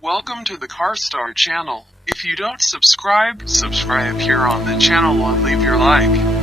Welcome to the Carwstar channel. If you don't subscribe here on the channel and leave your like.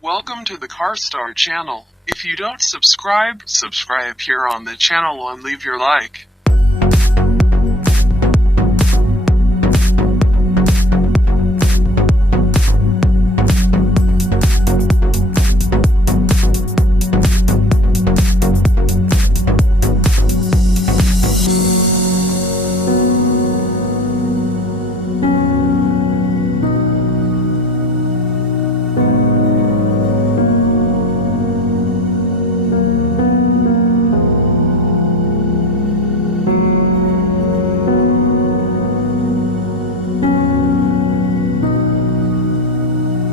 Welcome to the Carwstar channel. If you don't subscribe here on the channel and leave your like.